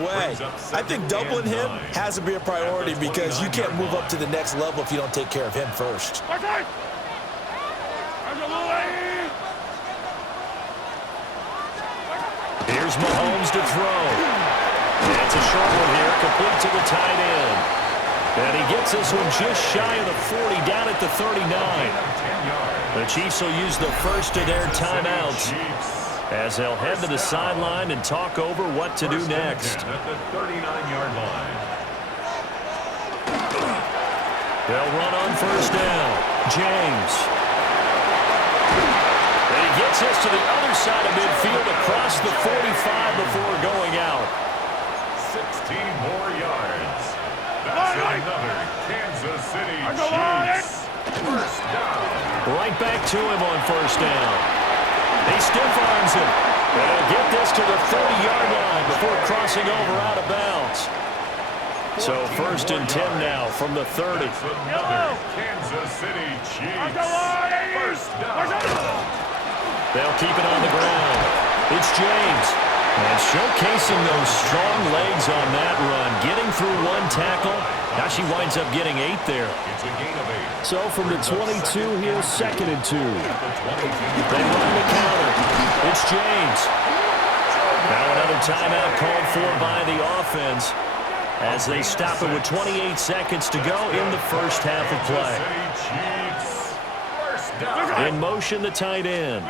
same way. I think doubling him has to be a priority because you can't move up to the next level if you don't take care of him first. Here's Mahomes to throw. It's a short one here, complete to the tight end. And he gets this one just shy of the 40, down at the 39. The Chiefs will use the first of their timeouts as they'll head to the sideline and talk over what to do next. At the 39-yard line. They'll run on first down. James. And he gets this to the other side of midfield across the 45 before going out. 16 more yards. That's another Kansas City Chiefs. First down. Right back to him on first down. He stiff arms him. And he'll get this to the 30-yard line before crossing over out of bounds. So first and 10 now from the 30. That's another Kansas City Chiefs. First down. They'll keep it on the ground. It's James. And showcasing those strong legs on that run. Getting through one tackle. Now she winds up getting 8 there. It's a gain of 8. So from the 22, here's 2nd and 2. They run the counter. It's James. Now another timeout called for by the offense as they stop it with 28 seconds to go in the first half of play. In motion, the tight end.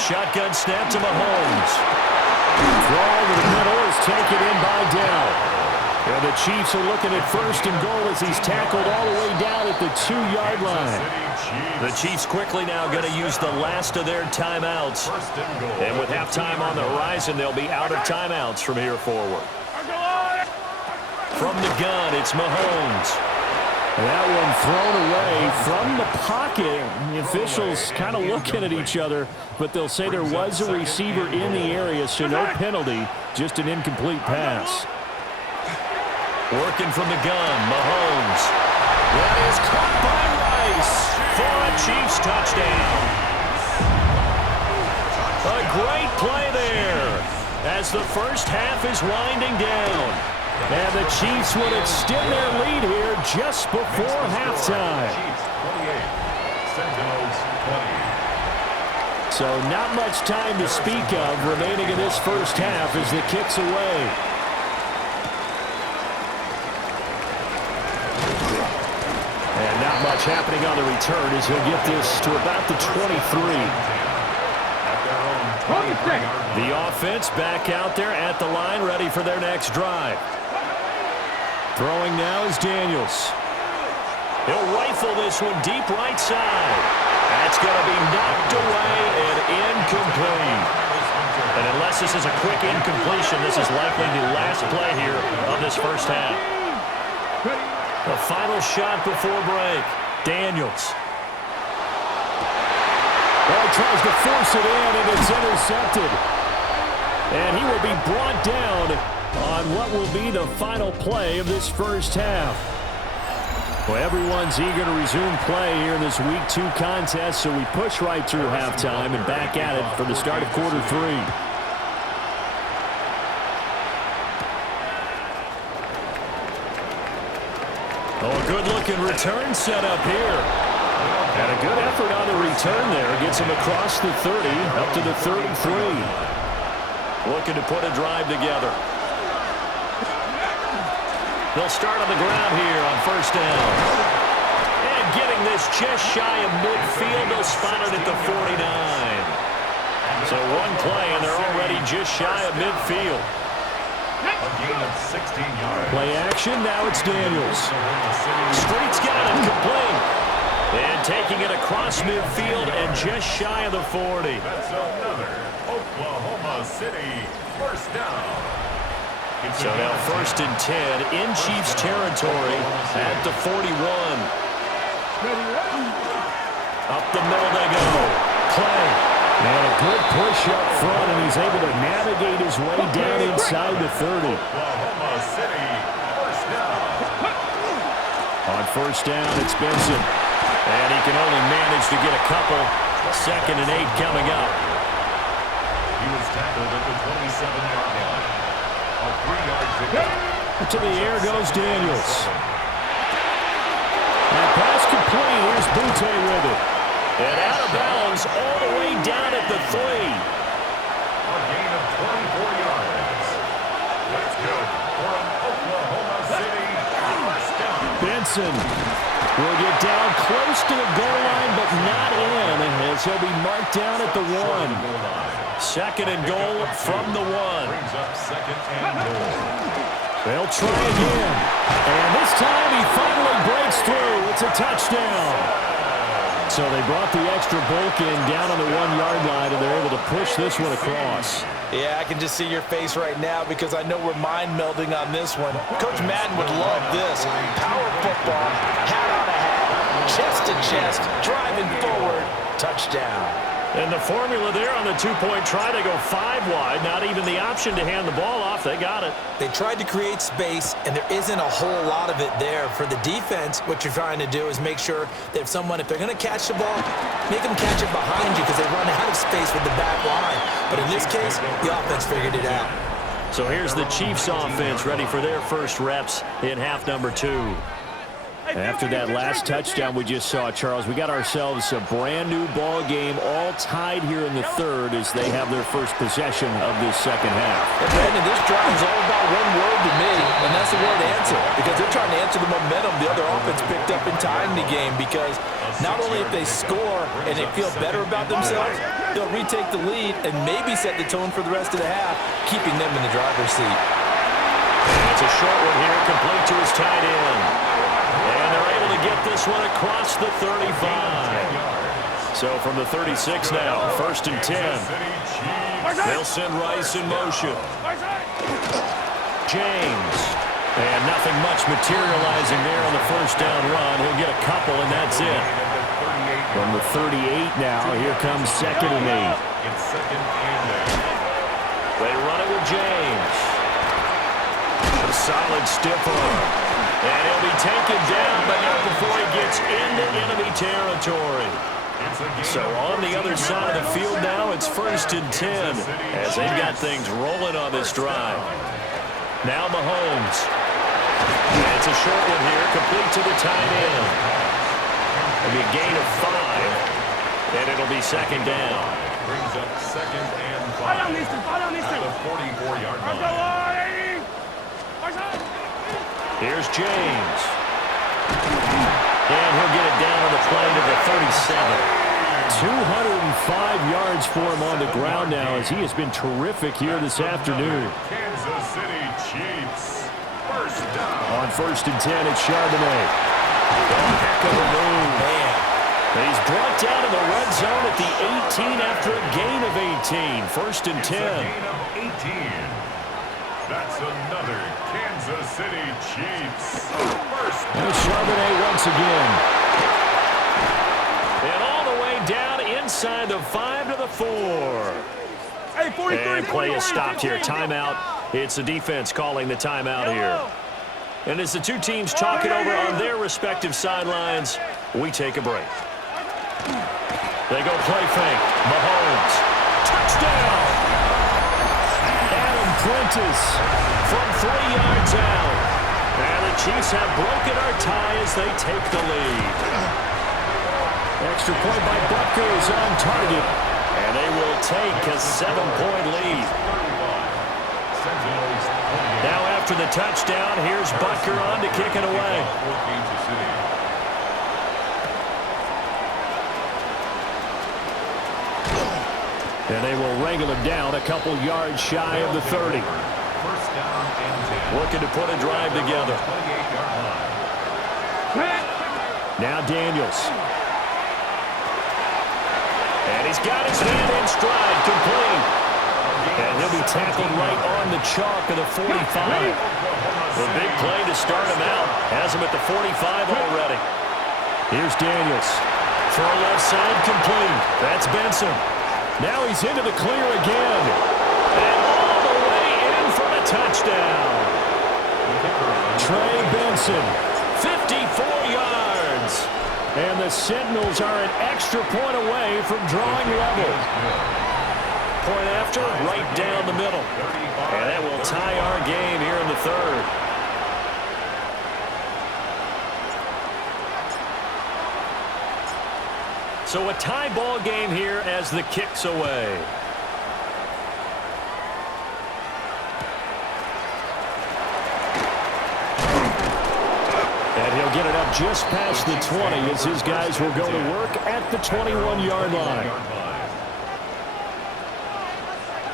Shotgun snap to Mahomes. Throw over the middle is taken in by Dell. And the Chiefs are looking at first and goal as he's tackled all the way down at the 2-yard line. The Chiefs quickly now going to use the last of their timeouts. And with halftime on the horizon, they'll be out of timeouts from here forward. From the gun, it's Mahomes. That one thrown away from the pocket. The officials kind of looking at each other, but they'll say there was a receiver in the area, so no penalty, just an incomplete pass. Working from the gun, Mahomes. That is caught by Rice for a Chiefs touchdown. A great play there as the first half is winding down. And the Chiefs would extend their lead here just before halftime. Chiefs 28, Sentinels 20. So not much time to speak of remaining in this first half as the kick's away. And not much happening on the return as he'll get this to about the 23. The offense back out there at the line, ready for their next drive. Throwing now is Daniels. He'll rifle this one deep right side. That's going to be knocked away and incomplete. And unless this is a quick incompletion, this is likely the last play here of this first half. The final shot before break. Daniels. Well, he tries to force it in, and it's intercepted. And he will be brought down on what will be the final play of this first half. Well, everyone's eager to resume play here in this Week 2 contest, so we push right through halftime and back at it for the start of quarter 3. Oh, a good-looking return set up here. And a good effort on the return there. Gets him across the 30, up to the 33. Looking to put a drive together. They'll start on the ground here on first down. And getting this just shy of midfield, they'll spot it at the 49. So one play, and they're already just shy of midfield. A gain of 16 yards. Play action, now it's Daniels. Street's got it, complete. And taking it across midfield and just shy of the 40. That's another Oklahoma City first down. So now first and 10 in Chiefs territory at the 41. Up the middle they go. Clay. And a good push up front, and he's able to navigate his way down inside the 30. Oklahoma City first down. On first down, it's Benson. And he can only manage to get a couple. 2nd and 8 coming up. He was tackled at the 27-yard line. A To the air goes Daniels. And pass complete. Here's Butte with it. And out of bounds all the way down at the 3. A gain of 24 yards. Let's go for an Oklahoma City first down. Benson will get down close to the goal line, but not in, as he'll be marked down at the 1. Second and goal from the 1. Brings up second and goal. They'll try again. And this time he finally breaks through. It's a touchdown. So they brought the extra bulk in down on the 1-yard line, and they're able to push this one across. Yeah, I can just see your face right now because I know we're mind melding on this one. Coach Madden would love this. Power football, hat on a hat, chest to chest, driving forward, touchdown. And the formula there on the 2-point try to go 5 wide. Not even the option to hand the ball off. They got it. They tried to create space, and there isn't a whole lot of it there. For the defense, what you're trying to do is make sure that if they're going to catch the ball, make them catch it behind you because they run out of space with the back line. But in this case, the offense figured it out. So here's the Chiefs offense ready for their first reps in half number 2. After that last touchdown we just saw, Charles, we got ourselves a brand-new ball game, all tied here in the 3rd as they have their first possession of this second half. And Brandon, this drive is all about one word to me, and that's the word answer, because they're trying to answer the momentum the other offense picked up in tying the game, because not only if they score and they feel better about themselves, they'll retake the lead and maybe set the tone for the rest of the half, keeping them in the driver's seat. It's a short one here, complete to his tight end. And they're able to get this one across the 35. So from the 36 now, 1st and 10. They'll send Rice in motion. James. And nothing much materializing there on the first down run. He'll get a couple, and that's it. From the 38 now, here comes 2nd and 8. They run it with James. A solid stiff arm. And he'll be taken down, but not before he gets into enemy territory. So on the other side of the field now, it's 1st and 10 as they've got things rolling on this drive. Now Mahomes. And it's a short one here, complete to the tight end. It'll be a gain of 5, and it'll be 2nd down. Brings up 2nd and 5. At the 44-yard line. Here's James. And he'll get it down on the play to the 37. 205 yards for him on the ground now as he has been terrific here this afternoon. Kansas City Chiefs. First down. On 1st and 10, it's Charbonnet. Oh, heck of a move. Man. He's brought down in the red zone at the 18 after a gain of 18. 1st and 10. It's a gain of 18. That's another Kansas City Chiefs. First and Charbonnet once again. And all the way down inside the 5 to the 4. Hey, 43, and play is stopped here. Timeout. It's the defense calling the timeout here. And as the two teams talk it over on their respective sidelines, we take a break. They go play fake. Mahomes. Touchdown! Prentice from 3 yards out. And the Chiefs have broken our tie as they take the lead. Extra point by Butker is on target. And they will take a 7-point lead. Now after the touchdown, here's Butker on to kick it away. And they will wrangle him down a couple yards shy of the 30. First down and 10. Looking to put a drive together. Now Daniels. And he's got his man in stride, complete. And he'll be tackled right on the chalk of the 45. The big play to start him out. Has him at the 45 already. Here's Daniels. Throw left side, complete. That's Benson. Now he's into the clear again. And all the way in for the touchdown. Trey Benson, 54 yards. And the Sentinels are an extra point away from drawing level. point after, right down the middle. And that will tie our game here in the third. So a tie ball game here as the kick's away. And he'll get it up just past the 20 as his guys will go to work at the 21-yard line.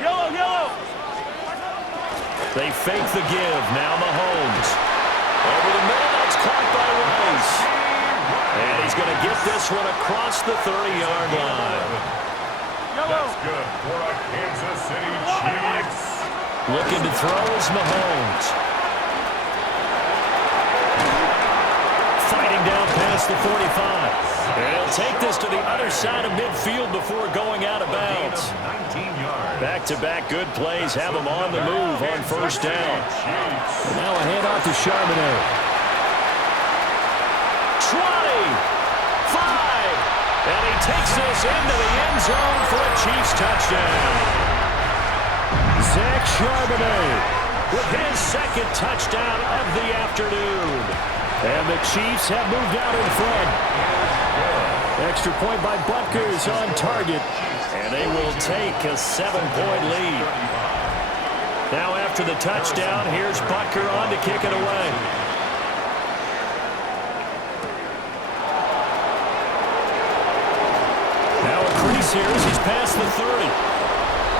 Yellow, yellow. They fake the give. Now Mahomes. Over the middle, that's caught by Rice. And he's going to get this one across the 30-yard line. That's good for a Kansas City Chiefs. Looking to throw is Mahomes. Fighting down past the 45. And he'll take this to the other side of midfield before going out of bounds. Back-to-back good plays have him on the move on first down. And now a handoff to Charbonnet. 20, 5, and he takes this into the end zone for a Chiefs touchdown. Zach Charbonnet with his second touchdown of the afternoon. And the Chiefs have moved out in front. Extra point by Butker's on target. And they will take a 7-point lead. Now after the touchdown, here's Butker on to kick it away. Now a crease here as he's past the 30.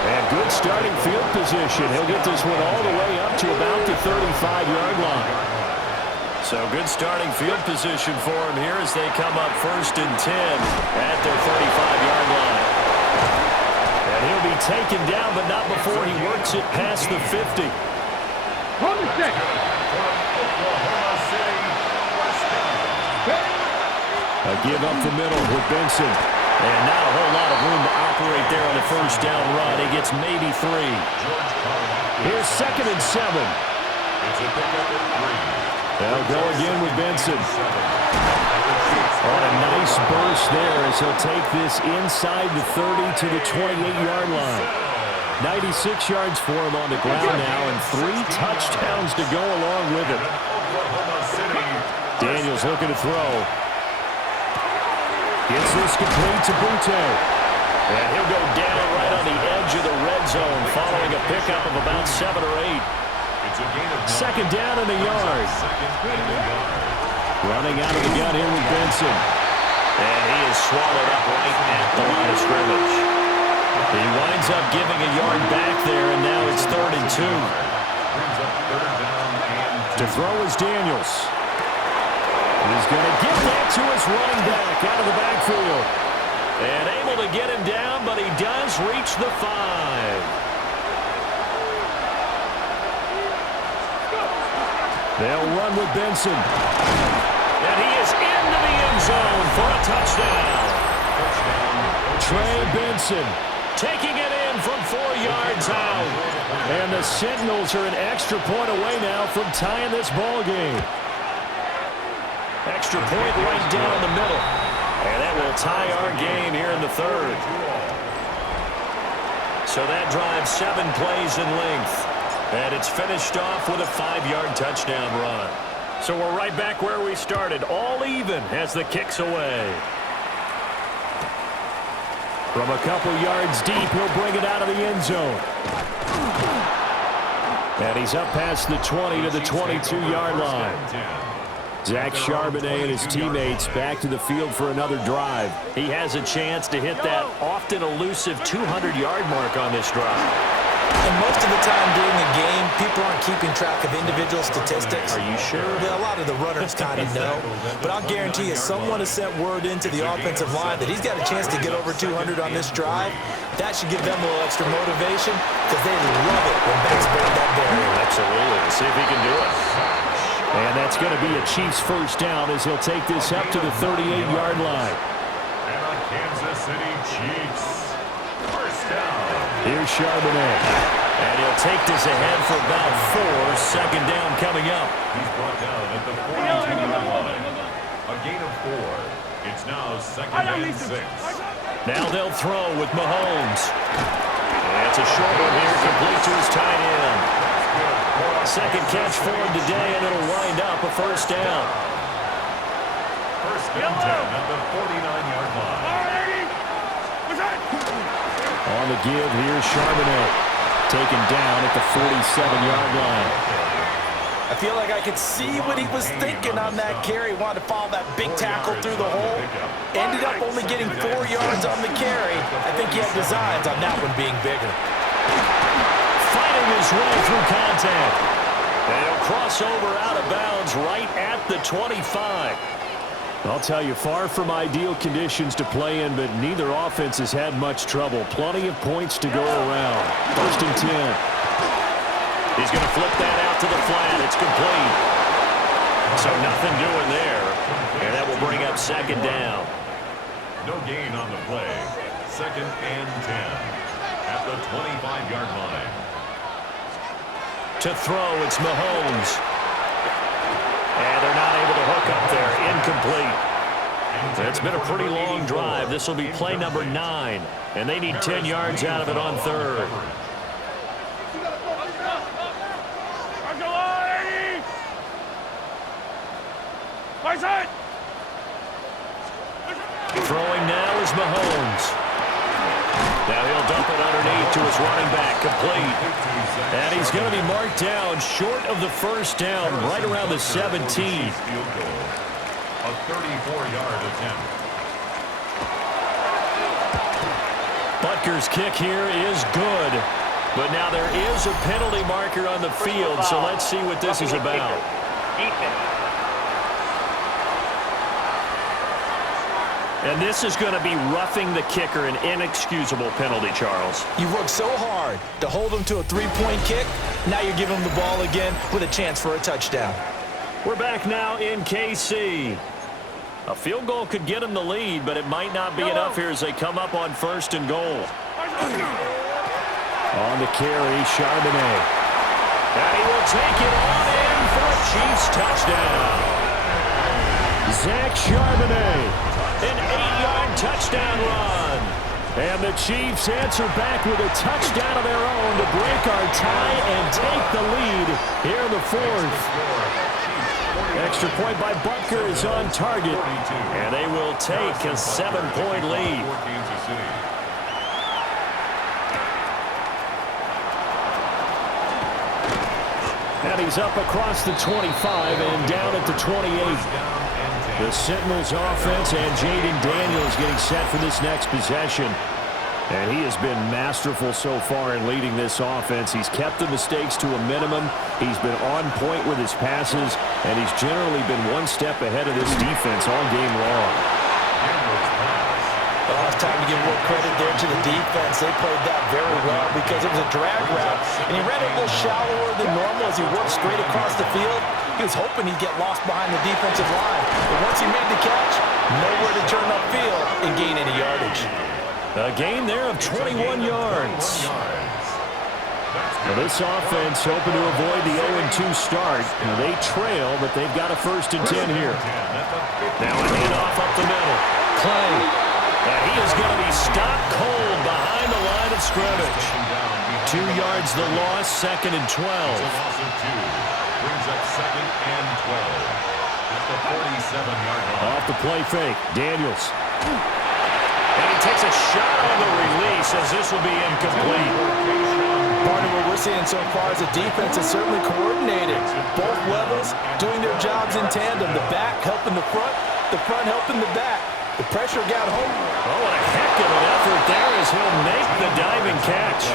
And good starting field position. He'll get this one all the way up to about the 35-yard line. So good starting field position for him here as they come up 1st and 10 at their 35-yard line. And he'll be taken down, but not before he works it past the 50. Hold the stick. A give up the middle with Benson. And not a whole lot of room to operate there on the first down run. He gets maybe 3. Here's 2nd and 7. It's a pickup at 3. They'll go again with Benson. On a nice burst there as he'll take this inside the 30 to the 28-yard line. 96 yards for him on the ground now and 3 touchdowns to go along with it. Daniels looking to throw. Gets this complete to Butte. And he'll go down right on the edge of the red zone following a pickup of about 7 or 8. 2nd down and a yard. Running out of the gun here with Benson. And he is swallowed up right at the line of scrimmage. He winds up giving a yard back there, and now it's 3rd and 2. To throw is Daniels. He's going to get that to his running back out of the backfield. And able to get him down, but he does reach the 5. They'll run with Benson. And he is into the end zone for a touchdown. Trey Benson taking it in from 4 yards out. And the Sentinels are an extra point away now from tying this ball game. Extra point right down the middle. And that will tie our game here in the third. So that drives 7 plays in length. And it's finished off with a 5-yard touchdown run. So we're right back where we started, all even as the kick's away. From a couple yards deep, he'll bring it out of the end zone. And he's up past the 20 to the 22-yard line. Zach Charbonnet and his teammates back to the field for another drive. He has a chance to hit that often elusive 200-yard mark on this drive. And most of the time during a game, people aren't keeping track of individual statistics. Are you sure? Yeah, a lot of the runners kind of know. But I'll guarantee you, someone has sent word into the offensive line that he's got a chance to get over 200 on this drive. That should give them a little extra motivation because they love it when backs break that barrier. Absolutely. Let's see if he can do it. And that's going to be a Chiefs first down as he'll take this up to the 38-yard line. And a Kansas City Chiefs first down. Here's Charbonnet. And he'll take this ahead for about 4. 2nd down coming up. He's brought down at the 42-yard line. A gain of 4. It's now 2nd and 6. Now they'll throw with Mahomes. And it's a short one here, complete to his tight end. Second catch for him today, and it'll wind up a first down. First and 10 at the 49-yard line. On the give, here's Charbonnet. Taken down at the 47-yard line. I feel like I could see what he was thinking on that carry. Wanted to follow that big tackle through the hole. Ended up only getting 4 yards on the carry. I think he had designs on that one being bigger. Fighting his way through contact. And he'll cross over out of bounds right at the 25. I'll tell you, far from ideal conditions to play in, but neither offense has had much trouble. Plenty of points to go around. First and 10. He's going to flip that out to the flat. It's complete. So nothing doing there. And that will bring up second down. No gain on the play. Second and 10 at the 25-yard line. To throw, it's Mahomes. And they're not able to hook up there. Incomplete. It's been a pretty long drive. This will be play number 9. And they need 10 yards out of it on third. Throwing now is Mahomes. Now he'll dump it underneath to his running back, complete. And he's going to be marked down short of the first down, right around the 17. A 34-yard attempt. Butker's kick here is good. But now there is a penalty marker on the field, so let's see what this is about. And this is going to be roughing the kicker, an inexcusable penalty, Charles. You worked so hard to hold him to a 3-point kick. Now you're giving him the ball again with a chance for a touchdown. We're back now in KC. A field goal could get him the lead, but it might not be enough here as they come up on first and goal. On the carry, Charbonnet. And he will take it on in for a Chiefs touchdown. Zach Charbonnet. An 8-yard touchdown run. And the Chiefs answer back with a touchdown of their own to break our tie and take the lead here in the fourth. Extra point by Butker is on target. And they will take a 7-point lead. And he's up across the 25 and down at the 28. The Sentinels offense and Jaden Daniels getting set for this next possession. And he has been masterful so far in leading this offense. He's kept the mistakes to a minimum. He's been on point with his passes. And he's generally been one step ahead of this defense all game long. Well, it's time to give more credit there to the defense. They played that very well because it was a drag route. And he ran it a little shallower than normal as he worked straight across the field. He was hoping he'd get lost behind the defensive line. But once he made the catch, nowhere to turn upfield and gain any yardage. A gain there of 21 yards. Well, this offense hoping to avoid the 0-2 start. They trail, but they've got a first and 10 here. Now a handoff up the middle. Clay. And he is going to be stopped cold behind the line of scrimmage. 2 yards the loss, second and 12. Brings up second and 12 at the 47-yard line. Off the play fake, Daniels. And he takes a shot on the release as this will be incomplete. Part of what we're seeing so far is the defense is certainly coordinated. Both levels doing their jobs in tandem. The back helping the front helping the back. The pressure got home. Oh, what a heck of an effort there as he'll make the diving catch.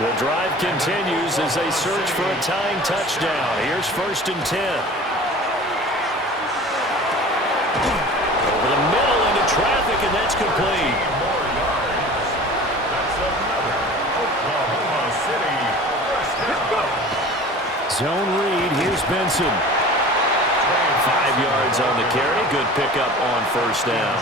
The drive continues as they search for a tying touchdown. Here's first and 10. Over the middle into traffic, and that's complete. That's another Oklahoma City first down. Zone read, here's Benson. 5 yards on the carry. Good pickup on first down.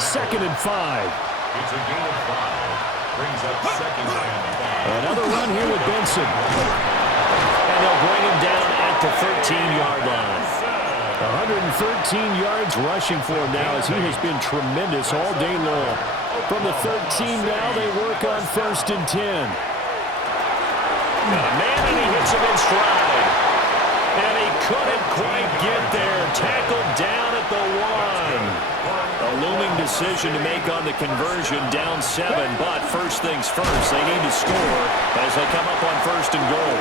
Second and 5. It's a gain of 5. Brings up second and 5. Another run here with Benson. And they'll bring him down at the 13-yard line. 113 yards rushing for him now as he has been tremendous all day long. From the 13 now, they work on 1st and 10. Got a man, and he hits him in stride. And he couldn't quite get there. Tackled down at the 1. A looming decision to make on the conversion, down 7. But first things first, they need to score as they come up on 1st and goal.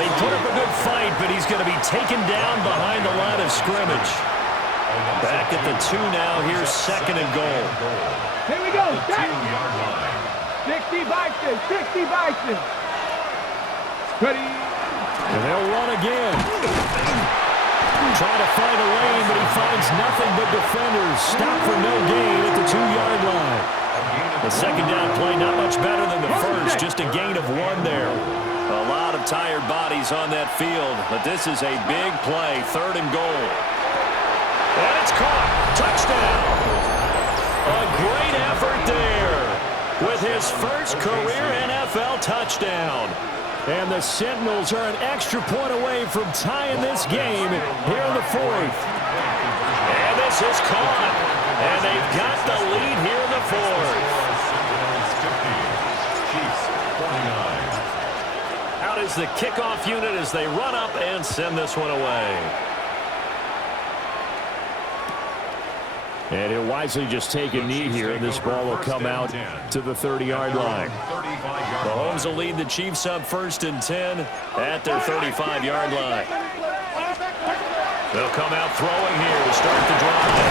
He put up a good fight, but he's going to be taken down behind the line of scrimmage. Back at the 2 now. Here's 2nd and goal. Here we go. 60 Bison. 60 Bison. Ready. And they'll run again. Trying to find a lane, but he finds nothing but defenders. Stop for no gain at the 2-yard line. The second down play not much better than the first, just a gain of 1 there. A lot of tired bodies on that field, but this is a big play, 3rd and goal. And it's caught. Touchdown. A great effort there with his first career NFL touchdown. And the Sentinels are an extra point away from tying this game here in the 4th. And this is caught. And they've got the lead here in the 4th. Out is the kickoff unit as they run up and send this one away. And he'll wisely just take a knee here, and this ball will come out to the 30-yard line. Mahomes will lead the Chiefs up 1st and 10 at their 35-yard line. They'll come out throwing here to start the drive.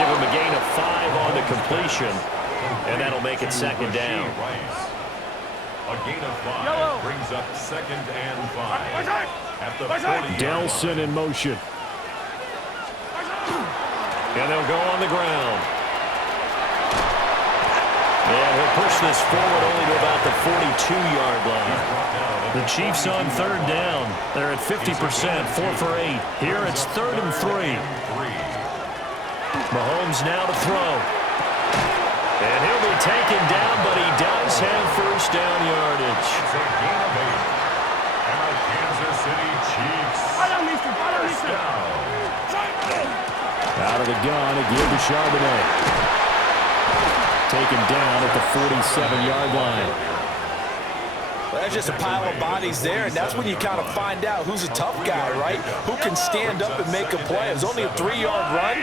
Give him a gain of 5 on the completion, and that'll make it 2nd down. A gain of 5 brings up 2nd and 5 at the 40. Delson in motion. And they'll go on the ground. And he'll push this forward only to about the 42-yard line. The Chiefs on 3rd down. They're at 50%, 4 for 8. Here it's 3rd and 3. Mahomes now to throw. And he'll be taken down, but he does have 1st down yardage. It's a gain of 8. And the Kansas City Chiefs. First down. Out of the gun again to Charbonnet. Taken down at the 47-yard line. Well, that's just a pile of bodies there, and that's when you kind of find out who's a tough guy, right? Who can stand up and make a play. It was only a 3-yard run,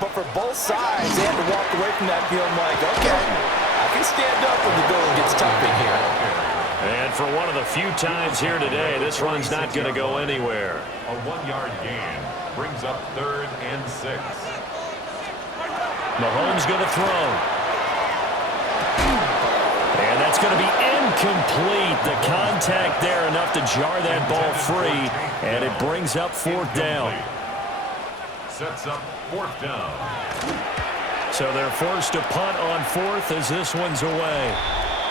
but for both sides, they had to walk away from that feeling like, okay, I can stand up when the going gets tough in here. And for one of the few times here today, this run's not going to go anywhere. A 1-yard gain brings up 3rd and 6. Mahomes going to throw. And that's going to be incomplete. The contact there enough to jar that ball free, and it brings up 4th down. Sets up 4th down. So they're forced to punt on 4th as this one's away.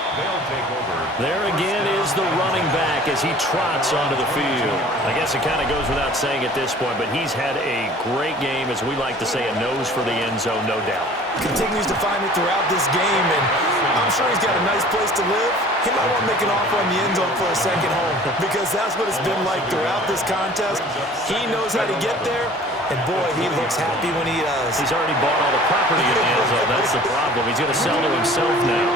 They'll take over. There again is the running back as he trots onto the field. I guess it kind of goes without saying at this point, but he's had a great game, as we like to say, a nose for the end zone, no doubt. Continues to find it throughout this game, and I'm sure he's got a nice place to live. He might want to make an offer on the end zone for a second home, because that's what it's been like throughout this contest. He knows how to get there, and boy, he looks happy when he does. He's already bought all the property in the end zone. That's the problem. He's going to sell to himself now.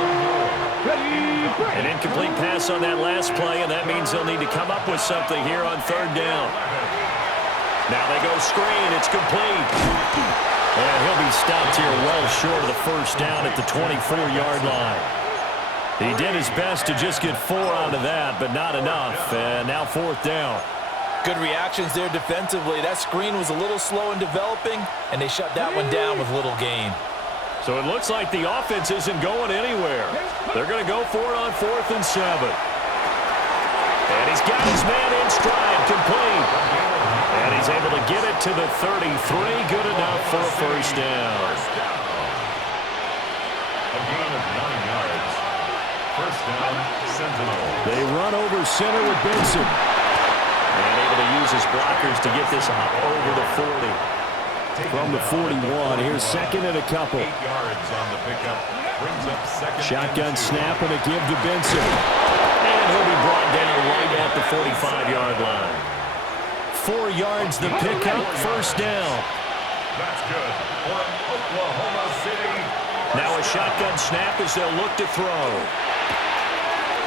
An incomplete pass on that last play, and that means they'll need to come up with something here on 3rd down. Now they go screen. It's complete. And he'll be stopped here well short of the 1st down at the 24-yard line. He did his best to just get 4 out of that, but not enough. And now 4th down. Good reactions there defensively. That screen was a little slow in developing, and they shut that one down with little gain. So it looks like the offense isn't going anywhere. They're going to go for it on 4th and 7. And he's got his man in stride, complete. And he's able to get it to the 33, good enough for a 1st down. A gain of 9 yards. 1st down, Sentinels. They run over center with Benson. And able to use his blockers to get this over the 40. From the 41, here's 2nd and a couple. 8 yards on the pickup. Brings up 2nd. Shotgun snap and a give to Benson. And he'll be brought down right at the 45-yard line. 4 yards the pickup, 1st down. That's good for an Oklahoma City. Now a shotgun snap as they'll look to throw.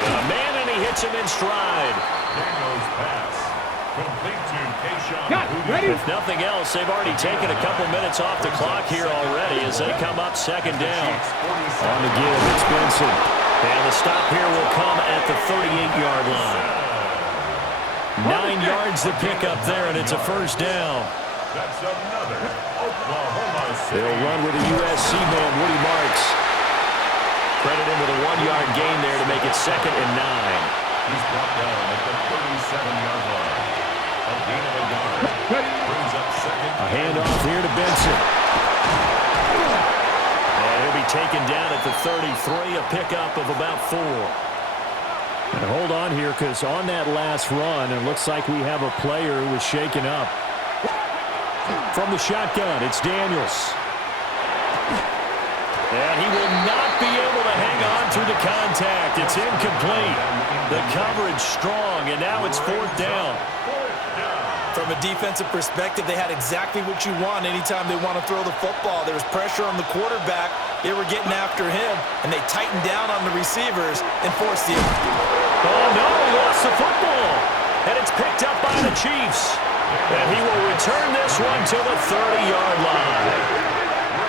The man, and he hits him in stride. Daniels pass. Complete to Kayshawn Got it. Boutte. Ready? If nothing else, they've already taken a couple minutes off the clock here already as they come up second down. On the give, it's Benson. And the stop here will come at the 38-yard line. 9 yards to pick up there, and it's a first down. That's another Oklahoma City. They'll run with a USC man, Woody Marks. Credit him with a 1-yard gain there to make it 2nd and 9. He's brought down at the 37-yard line. A gain of a yard. Brings up second. A handoff here to Benson. And he'll be taken down at the 33, a pickup of about 4. And hold on here, because on that last run, it looks like we have a player who was shaken up. From the shotgun, it's Daniels. And he will not be able to hang on through the contact. It's incomplete. The coverage strong, and now it's 4th down. From a defensive perspective, they had exactly what you want anytime they want to throw the football. There was pressure on the quarterback. They were getting after him, and they tightened down on the receivers and forced the... Oh, no, he lost the football. And it's picked up by the Chiefs. And he will return this one to the 30-yard line.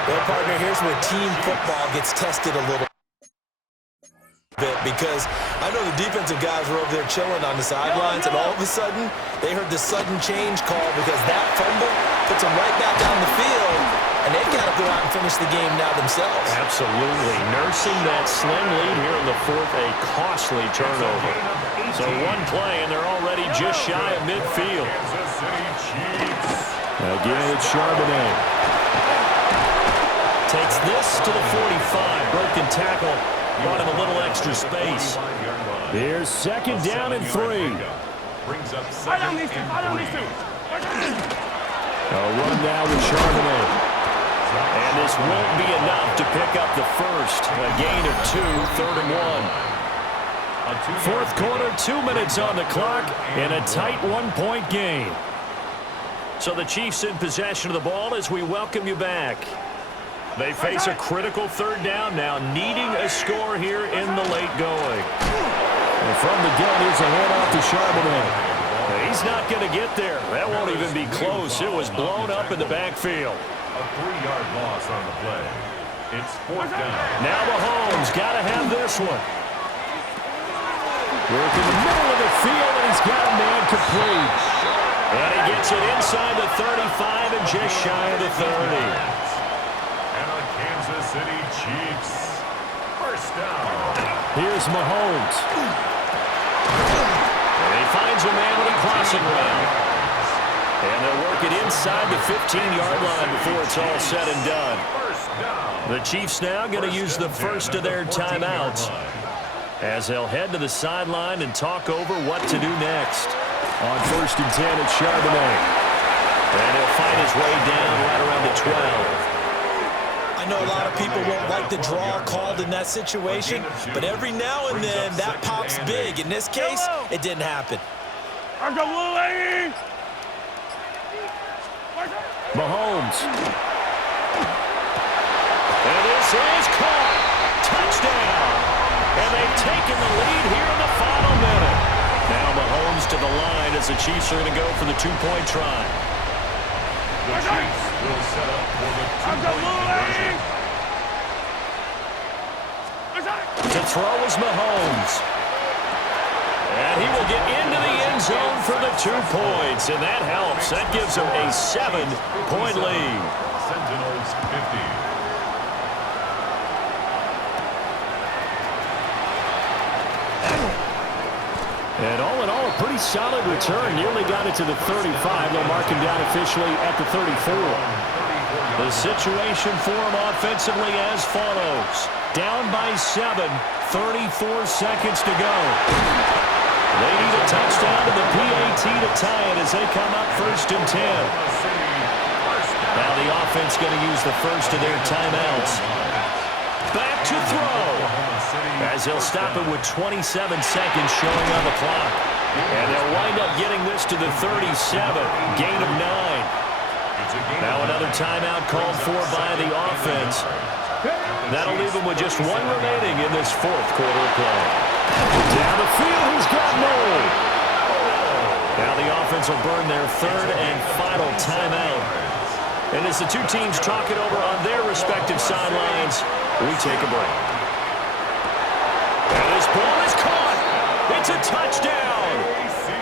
Well, partner, here's where team football gets tested a little bit, because I know the defensive guys were over there chilling on the sidelines, and all of a sudden, they heard the sudden change call because that fumble puts them right back on the field, and they've got to go out and finish the game now themselves. Absolutely. Nursing that slim lead here in the 4th, a costly turnover. So one play, and they're already just shy of midfield. Kansas City Chiefs. Again, it's Charbonnet. Takes this to the 45. Broken tackle. Brought him a little extra space. Here's 2nd down and 3. Brings up second and 3. A run now with Charbonnet. And this won't be enough to pick up the first. A gain of 2, 3rd and 1. 4th quarter, 2 minutes on the clock, and a tight 1-point game. So the Chiefs in possession of the ball as we welcome you back. They face a critical 3rd down now, needing a score here in the late going. And from the gun, here's a handoff to Charbonnet. He's not going to get there. That won't even be close. It was blown up in the backfield. A 3-yard loss on the play. It's 4th down. Now Mahomes got to have this one. Work in the middle of the field, and he's got a man complete. And he gets it inside the 35 and just shy of the 30. And the Kansas City Chiefs. First down. Here's Mahomes. And he finds a man with a crossing route. And they'll work it inside the 15-yard line before it's all said and done. First down. The Chiefs now going to use the first of their timeouts as they'll head to the sideline and talk over what to do next. On 1st and 10, it's Charbonnet. And he'll fight his way down right around the 12. I know a lot of people won't like the draw called in that situation, but every now and then that pops big. In this case, it didn't happen. Mahomes. And this is caught. Touchdown. And they've taken the lead here in the final minute. Now Mahomes to the line as the Chiefs are going to go for the 2-point try. The Chiefs will set up for the 2-point conversion. To throw is Mahomes. And he will get into the end zone for the 2 points. And that helps. That gives them a 7-point lead. Sentinels 50. And all in all, a pretty solid return. Nearly got it to the 35. They'll mark him down officially at the 34. The situation for him offensively as follows. Down by 7, 34 seconds to go. They need a touchdown to the PAT to tie it as they come up 1st and 10. Now the offense going to use the first of their timeouts. Back to throw. As they'll stop it with 27 seconds showing on the clock. And they'll wind up getting this to the 37. Gain of 9. Now another timeout called for by the offense. That'll leave them with just one remaining in this fourth quarter of play. Down the field, he's got Noel. Now the offense will burn their third and final timeout. And as the two teams talk it over on their respective sidelines, we take a break. And this ball is caught. It's a touchdown.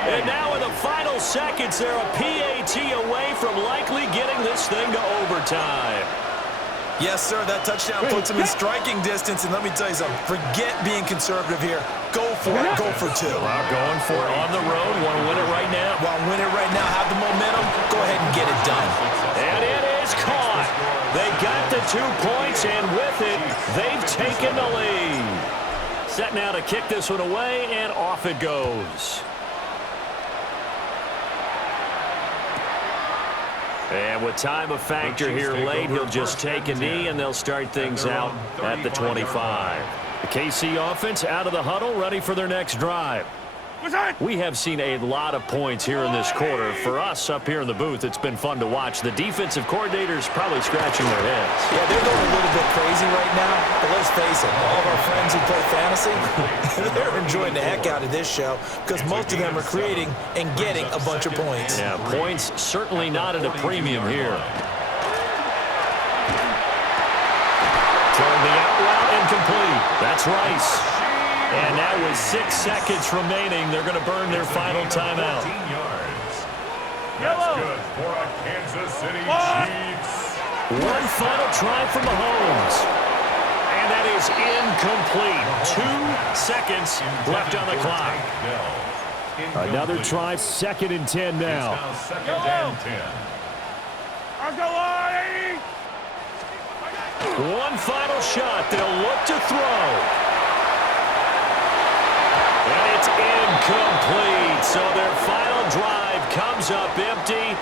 And now in the final seconds, they're a PAT away from likely getting this thing to overtime. Yes, sir, that touchdown puts him in striking distance. And let me tell you something, forget being conservative here. Go for it. Go for two. Well, going for it on the road. Want to win it right now? Want to win it right now, have the momentum, go ahead and get it done. And it is caught. They got the 2 points, and with it, they've taken the lead. Set now to kick this one away, and off it goes. And with time a factor here late, he'll just take a knee, and they'll start things out at the 25. The KC offense out of the huddle, ready for their next drive. We have seen a lot of points here in this quarter. For us up here in the booth, it's been fun to watch. The defensive coordinators probably scratching their heads. Yeah, they're going a little bit crazy right now, but let's face it, all of our friends who play fantasy, they're enjoying the heck out of this show because most of them are creating and getting a bunch of points. Yeah, points certainly not at a premium here. Throwing the out route incomplete. That's Rice. And now with 6 seconds remaining, they're going to burn their final timeout. 14 yards. That's good for a Kansas City Chiefs. One final try from Mahomes. And that is incomplete. 2 seconds left on the clock. Another try, 2nd and 10 now. It's now 2nd and 10. One final shot. They'll look to throw. And it's incomplete. So their final drive comes up empty.